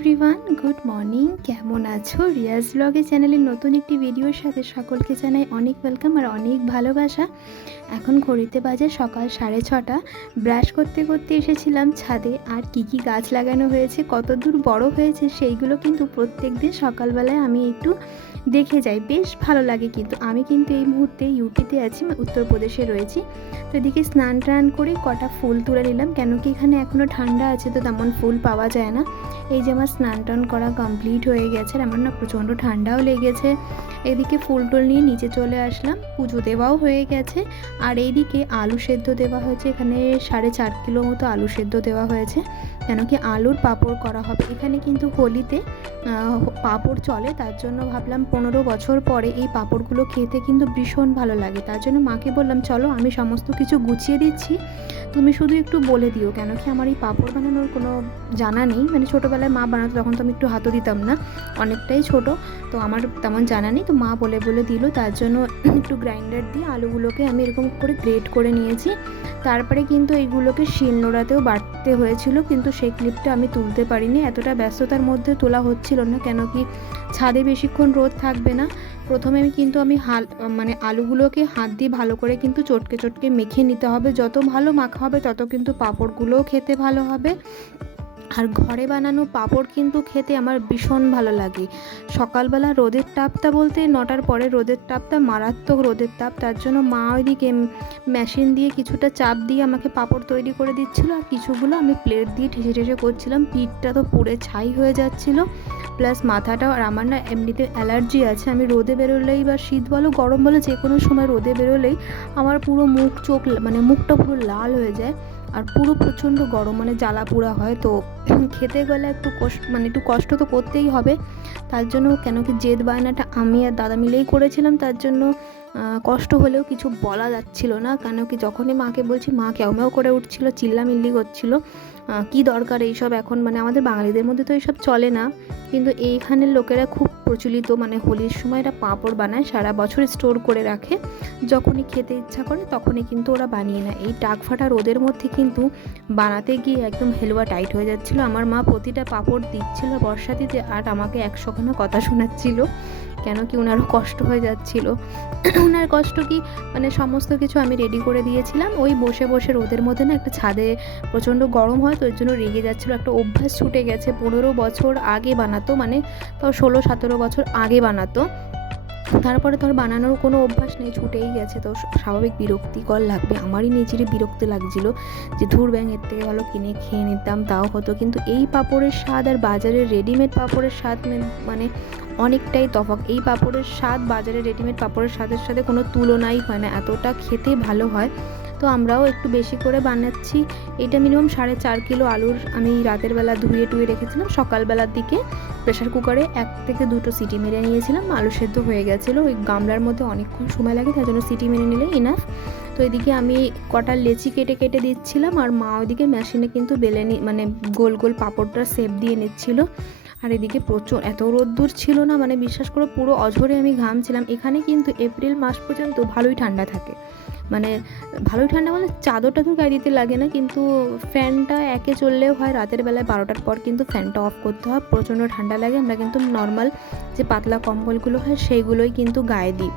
Everyone good morning কেমন আছো? রিয়াজ ব্লগে চ্যানেলের নতুন একটি ভিডিওর সাথে সকলকে জানাই অনেক ওয়েলকাম আর অনেক ভালোবাসা। এখন ঘড়িতে বাজে সকাল সাড়ে ছটা। ব্রাশ করতে করতে এসেছিলাম ছাদে। আর কি কি গাছ লাগানো হয়েছে কত দূর বড় হয়েছে, সেইগুলো কিন্তু প্রত্যেক দিন সকালবেলায় আমি একটু দেখে যাই। বেশ ভালো লাগে কিন্তু। আমি কিন্তু এই মুহূর্তে ইউপিতে আছি উত্তরপ্রদেশে রয়েছি। তো এদিকে স্নান টান করে কটা ফুল তুলে নিলাম। কেন কি এখানে এখনও ঠান্ডা আছে তো তেমন ফুল পাওয়া যায় না। এই যে আমার স্নান টান করা কমপ্লিট হয়ে গেছে আর আমার না প্রচণ্ড ঠান্ডাও লেগেছে। এদিকে ফুল টুল নিয়ে নিচে চলে আসলাম। পুজো দেওয়াও হয়ে গেছে। আর এইদিকে আলু সেদ্ধ দেওয়া হয়েছে। এখানে সাড়ে চার কিলো মতো আলু সেদ্ধ দেওয়া হয়েছে। কেন কি আলুর পাঁপড় করা হবে। এখানে কিন্তু হোলিতে পাঁপড় চলে। তার জন্য ভাবলাম পনেরো বছর পরে এই পাঁপড়গুলো খেতে কিন্তু ভীষণ ভালো লাগে। তার জন্য মাকে বললাম, চলো, আমি সমস্ত কিছু গুছিয়ে দিচ্ছি। তুমি শুধু একটু বলে দিও, কেন কি আমার এই পাঁপড় বানানোর কোনো জানা নেই? মানে ছোটোবেলায় মা বানাতো, তখন তো আমি একটু হাতও দিতাম না। অনেকটাই ছোট, তো আমার তেমন জানা নেই। তো মা বলে বলে দিল, তার জন্য একটু গ্রাইন্ডার দিয়ে আলুগুলোকে আমি এরকম করে গ্রেট করে নিয়েছি। তারপরে কিন্তু এইগুলোকে শিলনোড়াতেও বাটতে হয়েছিল, কিন্তু সেই ক্লিপটা আমি তুলতে পারিনি। এতটা ব্যস্ততার মধ্যে তোলা হচ্ছিল না, কেন কি ছাদে বেশিক্ষণ রোদ থাকবে না। প্রথমে আমি কিন্তু আমি হাল মানে আলুগুলোকে হাত দিয়ে ভালো করে কিন্তু চটকে চটকে মেখে নিতে হবে। যত ভালো মাখা হবে, তত কিন্তু পাঁপড়গুলোও খেতে ভালো হবে। আর ঘরে বানানো পাঁপড় কিন্তু খেতে আমার ভীষণ ভালো লাগে। সকালবেলা রোদের তাপটা বলতে নটার পরে রোদের তাপটা, মারাত্মক রোদের তাপ, তার জন্য মা ওইদিকে মেশিন দিয়ে কিছুটা চাপ দিয়ে আমাকে পাঁপড় তৈরি করে দিচ্ছিল আর কিছুগুলো আমি প্লেট দিয়ে ঠেসে ঠেসে করছিলাম। পিঠটা তো পুড়ে ছাই হয়ে যাচ্ছিল। প্লাস মাথাটাও আর আমার না এমনিতে অ্যালার্জি আছে। আমি রোদে বেরোলেই বা শীত বলো, গরম বলো যে কোনো সময় রোদে বেরোলেই আমার পুরো মুখ চোখ মানে মুখটা পুরো লাল হয়ে যায়। আর পুরো প্রচণ্ড গরম মানে জ্বালা পোড়া হয়, তো খেতে গেলে একটু কষ্ট মানে একটু কষ্ট তো করতেই হবে। তার জন্য কেন কি জেদ বায়নাটা আমি আর দাদা মিলেই করেছিলাম, তার জন্য কষ্ট হলেও কিছু বলা যাচ্ছিল না কেন কি যখনই মাকে বলছি, মা কেমন করে উঠছিল, চিল্লামিল্লি করছিল। কি দরকার এইসব এখন? মানে আমাদের বাঙালিদের মধ্যে তো এইসব চলে না। কিন্তু এইখানের লোকেরা খুব প্রচলিত মানে হোলির সময় এরা পাঁপড় বানায়, সারা বছর স্টোর করে রাখে। যখনই খেতে ইচ্ছা করে, তখনই কিন্তু ওরা বানিয়ে নেয়। এই টাক ফাটা রোদের মধ্যে কিন্তু বানাতে গিয়ে একদম হেলুয়া টাইট হয়ে যাচ্ছিল। আমার মা প্রতিটা পাঁপড় দিচ্ছিল বর্ষা দিতে আর আমাকে একশোখানা কথা শোনাচ্ছিল। কেন কি ওনারও কষ্ট হয়ে যাচ্ছিল। ওনার কষ্ট কি মানে সমস্ত কিছু আমি রেডি করে দিয়েছিলাম। ওই বসে বসে রোদের মধ্যে না একটা ছাদে প্রচণ্ড গরম হয়, তো ওর জন্য রেগে যাচ্ছিল। একটা অভ্যাস ছুটে গেছে, পনেরো বছর আগে বানাতো মানে তো ষোলো সতেরো বছর আগে বানাতো। তারপরে ধর বানানোর কোনো অভ্যাস নেই, ছুটেই গেছে তো স্বাভাবিক বিরক্তিকর লাগবে। আমারই নিজেরই বিরক্তি লাগছিল যে ধুর ব্যাং এর থেকে ভালো কিনে খেয়ে নিতাম, তাও হতো। কিন্তু এই পাঁপড়ের স্বাদ আর বাজারের রেডিমেড পাঁপড়ের স্বাদ মানে অনেকটাই তফাক এই পাঁপড়ের স্বাদ বাজারের রেডিমেড পাঁপড়ের স্বাদের সাথে কোনো তুলনাই হয় না। এতটা খেতে ভালো হয় তো আমরাও একটু বেশি করে বানাচ্ছি। এটা মিনিমাম সাড়ে চার কিলো আলুর আমি রাতের বেলা ধুয়ে টুয়ে রেখেছিলাম। সকালবেলার দিকে প্রেশার কুকারে এক থেকে দুটো সিটি মেরে নিয়েছিলাম। আলু সেদ্ধ হয়ে গেছিল। ওই গামলার মধ্যে অনেকক্ষণ সময় লাগে, তার জন্য সিটি মেরে নিলে ইনাফ তো এদিকে আমি কটা লেচি কেটে কেটে দিচ্ছিলাম আর মা ওইদিকে মেশিনে কিন্তু বেলে মানে গোল গোল পাঁপড়টা সেপ দিয়ে নিচ্ছিল। আর এদিকে প্রচুর এত রোদ্দুর ছিল না মানে বিশ্বাস করে পুরো অঝরে আমি ঘামছিলাম। এখানে কিন্তু এপ্রিল মাস পর্যন্ত ভালোই ঠান্ডা থাকে। মানে ভালোই ঠান্ডা মানে চাদরটা তো গায়ে দিতে লাগে না, কিন্তু ফ্যানটা একে চললেও হয় রাতের বেলায় বারোটার পর কিন্তু ফ্যানটা অফ করতে হয়, প্রচণ্ড ঠান্ডা লাগে। আমরা কিন্তু নর্মাল যে পাতলা কম্বলগুলো হয়, সেইগুলোই কিন্তু গায়ে দিই।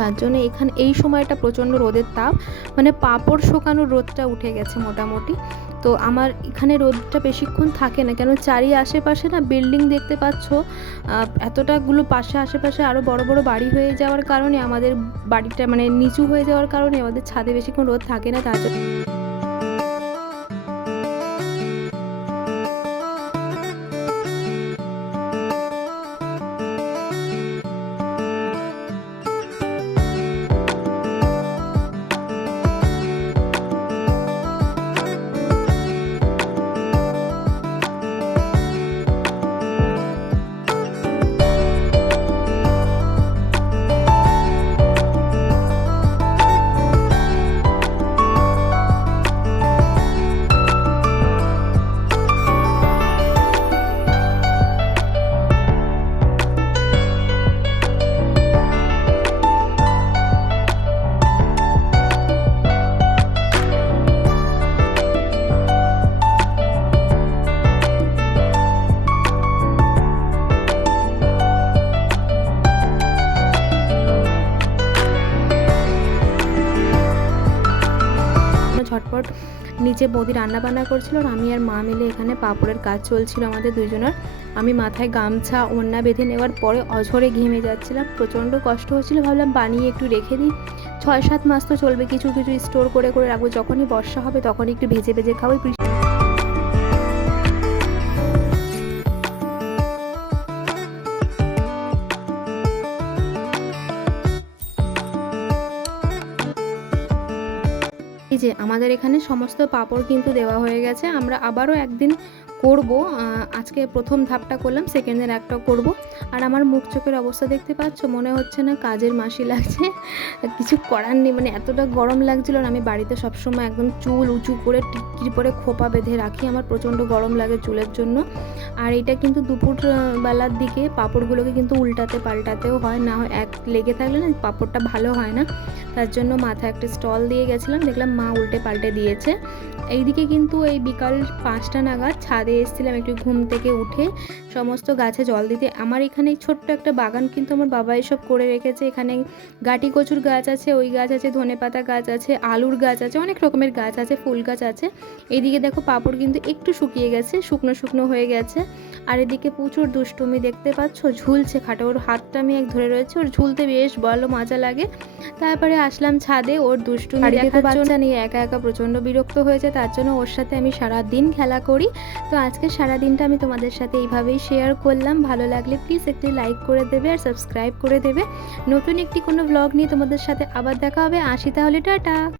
তার জন্য এখানে, এই সময়টা প্রচণ্ড রোদের তাপ মানে পাঁপড় শোকানোর রোদটা উঠে গেছে মোটামুটি। তো আমার এখানে রোদটা বেশিক্ষণ থাকে না, কেন চারি আশেপাশে না বিল্ডিং দেখতে পাচ্ছ এতটাগুলো পাশে আশেপাশে আরও বড় বড় বাড়ি হয়ে যাওয়ার কারণে আমাদের বাড়িটা মানে নিচু হয়ে যাওয়ার কারণে আমাদের ছাদে বেশিক্ষণ রোদ থাকে না, তার জন্য নিচে বৌদি রান্নাবান্না করছিল আর আমি আর মা মিলে এখানে পাপড়ের কাজ চলছিল আমাদের দুজনের। আমি মাথায় গামছা ওন্না বেঁধে নেওয়ার পরে অঝরে ঘেমে যাচ্ছিলাম। প্রচণ্ড কষ্ট হচ্ছিল, ভাবলাম বানিয়ে একটু রেখে দিই। ছয় সাত মাস তো চলবে, কিছু কিছু স্টোর করে করে রাখব। যখনই বর্ষা হবে তখনই একটু ভেজে ভেজে খাব। যে আমাদের এখানে সমস্ত পাপড় কিন্তু দেওয়া হয়ে গেছে। আমরা আবারও একদিন করব আজকে প্রথম ধাপটা করলাম সেকেন্ডের একটা করব। আর আমার মুখ চোখের অবস্থা দেখতে পাচ্ছ? মনে হচ্ছে না কাজের মাসি লাগছে। কিছু করার নেই মানে এতটা গরম লাগছিল আর আমি বাড়িতে সবসময় একদম চুল উঁচু করে টিকির পরে খোপা বেঁধে রাখি, আমার প্রচণ্ড গরম লাগে চুলের জন্য। আর এটা কিন্তু দুপুর বেলার দিকে পাঁপড়গুলোকে কিন্তু উল্টাতে পাল্টাতেও হয়, না হয় এক লেগে থাকলে না পাঁপড়টা ভালো হয় না। তার জন্য মাথায় একটা স্টল দিয়ে গেছিলাম, দেখলাম মা উল্টে পাল্টে দিয়েছে। এইদিকে কিন্তু এই বিকাল পাঁচটা নাগাদ ছাদে এসেছিলাম একটু ঘুম থেকে উঠে সমস্ত গাছে জল দিতে। আমার এখানে ছোট্ট একটা বাগান কিন্তু আমার বাবা এসব করে রেখেছে। এখানে গাটি কচুর গাছ আছে ওই গাছ আছে ধনেপাতা গাছ আছে আলুর গাছ আছে অনেক রকমের গাছ আছে ফুল গাছ আছে। এইদিকে দেখো পাপড় কিন্তু একটু শুকিয়ে গেছে শুকনো শুকনো হয়ে গেছে। আর এদিকে প্রচুর দুষ্টুমি দেখতে পাচ্ছ ঝুলছে খাটে। ওর হাতটা আমি এক ধরে রয়েছে ওর ঝুলতে বেশ বলো মজা লাগে। তারপরে আসলাম ছাদে ওর দুষ্টুমি দেখার জন্য নিয়ে একা একা প্রচণ্ড বিরক্ত হয়েছে। তার জন্য ওর সাথে আমি সারা দিন খেলা করি। তো আজকে সারা দিনটা আমি তোমাদের সাথে এইভাবেই শেয়ার করলাম। ভালো লাগলে প্লিজ একটি লাইক করে দেবে আর সাবস্ক্রাইব করে দেবে। নতুন একটি কোনো ব্লগ নিয়ে তোমাদের সাথে আবার দেখা হবে। আসি তাহলে, টাটা!